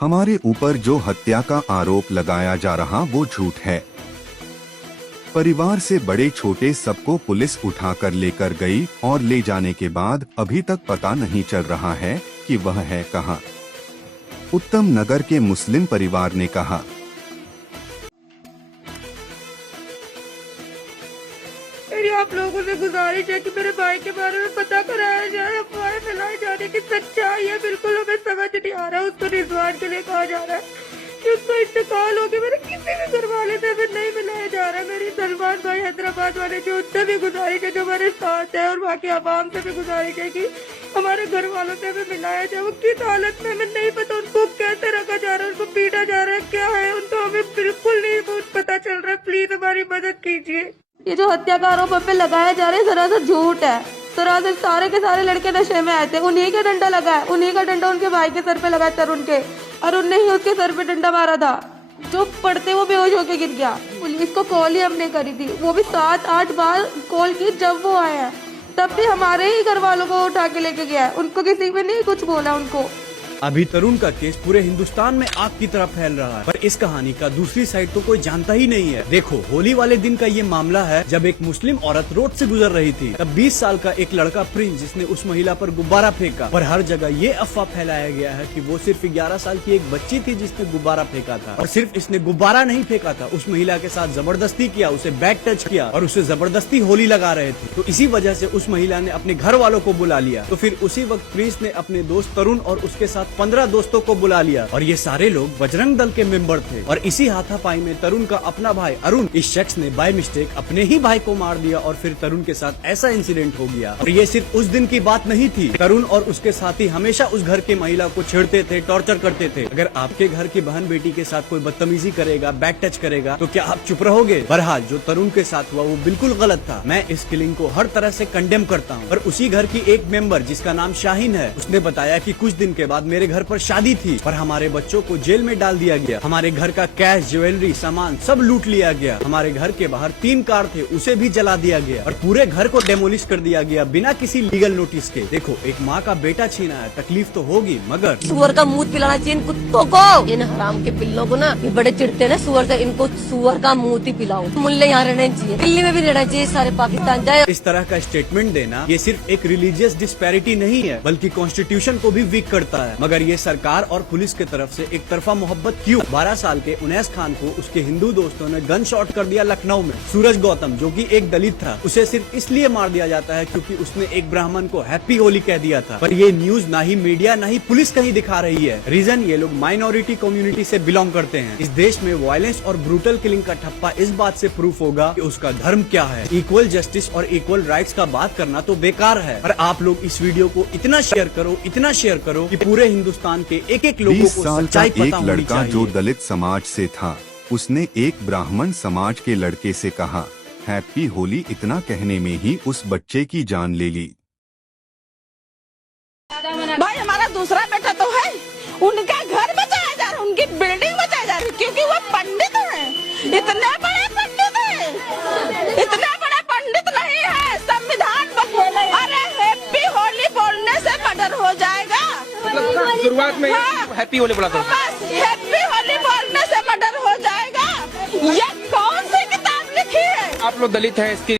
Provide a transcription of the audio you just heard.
हमारे ऊपर जो हत्या का आरोप लगाया जा रहा वो झूठ है। परिवार से बड़े छोटे सबको पुलिस उठाकर लेकर गई और ले जाने के बाद अभी तक पता नहीं चल रहा है कि वह है कहां। उत्तम नगर के मुस्लिम परिवार ने कहा, मेरी आप लोगों से गुजारिश है कि मेरे भाई के बारे में पता कराया जाए। अफवाहें फैलाई जाने की सच्चाई है बिल्कुल हमें समझ नहीं आ रहा। उसको रिजवान के लिए कहा जा रहा है कि उसका इंतकाल हो गया। मेरे किसी भी घर वाले से हमें नहीं मिलाया जा रहा है। मेरी सलमान भाई हैदराबाद वाले जो उनसे भी गुजारिश है, जो हमारे साथ है, और बाकी आवाम से भी गुजारिश है कि हमारे घर वालों से हमें मिलाया जाए। वो किस हालत में हमें नहीं पता, उनको कैसे रखा जा रहा है, उनको पीटा जा रहा है, क्या है उनको हमें बिल्कुल नहीं पता चल रहा है। प्लीज हमारी मदद कीजिए। ये जो हत्या का आरोप हम पे लगाया जा रहा है सरासर झूठ है। सरासर सारे के सारे लड़के नशे में आए थे, उन्हीं का डंडा लगा है, उन्हीं का डंडा उनके भाई के सर पे लगा तरुण के, और उनने ही उसके सर पे डंडा मारा था। जो पढ़ते वो बेहोश होके गिर गया। पुलिस को कॉल ही हमने करी थी, वो भी 7-8 बार कॉल की जब वो आए हैं, तब भी हमारे ही घर वालों को उठा के लेके गया है। उनको किसी ने नहीं कुछ बोला उनको। अभी तरुण का केस पूरे हिंदुस्तान में आग की तरह फैल रहा है, पर इस कहानी का दूसरी साइड तो कोई जानता ही नहीं है। देखो, होली वाले दिन का ये मामला है जब एक मुस्लिम औरत रोड से गुजर रही थी, तब 20 साल का एक लड़का प्रिंस, जिसने उस महिला पर गुब्बारा फेंका। पर हर जगह ये अफवाह फैलाया गया है कि वो सिर्फ 11 साल की एक बच्ची थी जिसने गुब्बारा फेंका था। और सिर्फ इसने गुब्बारा नहीं फेंका था, उस महिला के साथ जबरदस्ती किया, उसे बैक टच किया और उसे जबरदस्ती होली लगा रहे थे। तो इसी वजह से उस महिला ने अपने घर वालों को बुला लिया। तो फिर उसी वक्त प्रिंस ने अपने दोस्त तरुण और उसके साथ 15 दोस्तों को बुला लिया, और ये सारे लोग बजरंग दल के मेंबर थे। और इसी हाथापाई में तरुण का अपना भाई अरुण, इस शख्स ने बाय मिस्टेक अपने ही भाई को मार दिया, और फिर तरुण के साथ ऐसा इंसिडेंट हो गया। और ये सिर्फ उस दिन की बात नहीं थी। तरुण और उसके साथी हमेशा उस घर के महिला को छेड़ते थे, टॉर्चर करते थे। अगर आपके घर की बहन बेटी के साथ कोई बदतमीजी करेगा, बैक टच करेगा, तो क्या आप चुप रहोगे? बहरहाल जो तरुण के साथ हुआ वो बिल्कुल गलत था। मैं इस किलिंग को हर तरह से कंडेम करता हूँ। पर उसी घर की एक मेंबर जिसका नाम शाहीन है, उसने बताया कि कुछ दिन के बाद मेरे घर पर शादी थी और हमारे बच्चों को जेल में डाल दिया गया। हमारे घर का कैश, ज्वेलरी, सामान सब लूट लिया गया। हमारे घर के बाहर 3 कार थे, उसे भी जला दिया गया, और पूरे घर को डेमोलिश कर दिया गया बिना किसी लीगल नोटिस के। देखो, एक माँ का बेटा छीना है, तकलीफ तो होगी, मगर सुअर का मुंह पिलाना चाहिए इन कुत्तों को। इन हराम के पिल्लों को ना, ये बड़े चिढ़ते हैं ना सुअर से, इनको सुअर का मुंह ही पिलाओ। मुल्ले यहाँ रहने चाहिए, दिल्ली में भी रहना चाहिए, सारे पाकिस्तान जाए। इस तरह का स्टेटमेंट देना ये सिर्फ एक रिलीजियस डिस्पैरिटी नहीं है, बल्कि कॉन्स्टिट्यूशन को भी वीक करता है। मगर ये सरकार और पुलिस के तरफ से एक तरफा मोहब्बत क्यों? 12 साल के उनैस खान को उसके हिंदू दोस्तों ने गन शॉट कर दिया लखनऊ में। सूरज गौतम, जो कि एक दलित था, उसे सिर्फ इसलिए मार दिया जाता है क्योंकि उसने एक ब्राह्मण को हैप्पी होली कह दिया था। पर ये न्यूज ना ही मीडिया ना ही पुलिस कहीं दिखा रही है। रीजन, ये लोग माइनॉरिटी कम्युनिटी से बिलोंग करते हैं। इस देश में वायलेंस और ब्रूटल किलिंग का ठप्पा इस बात से प्रूफ होगा कि उसका धर्म क्या है। इक्वल जस्टिस और इक्वल राइट्स का बात करना तो बेकार है, पर आप लोग इस वीडियो को इतना शेयर करो कि पूरे हिंदुस्तान के एक लोगों को सच्चाई पता होनी लड़का चाहिए। जो दलित समाज से था, उसने एक ब्राह्मण समाज के लड़के से कहा हैप्पी होली। इतना कहने में ही उस बच्चे की जान ले ली। भाई हमारा दूसरा बेटा तो है, उनका घर बचाया जा रहा है, उनकी बिल्डिंग बचाई जा रही है, क्योंकि वो पंडित है। इतने बड़े पंडित है, इतने बड़े पंडित नहीं है। संविधान अरे हैप्पी होली बोलने से मर्डर हो जाएगा। मतलब शुरुआत में हैप्पी होली बोला था, बस हैप्पी होली बोलने से मर्डर हो जाएगा। ये कौन सी किताब लिखी है? आप लोग दलित हैं, इसकी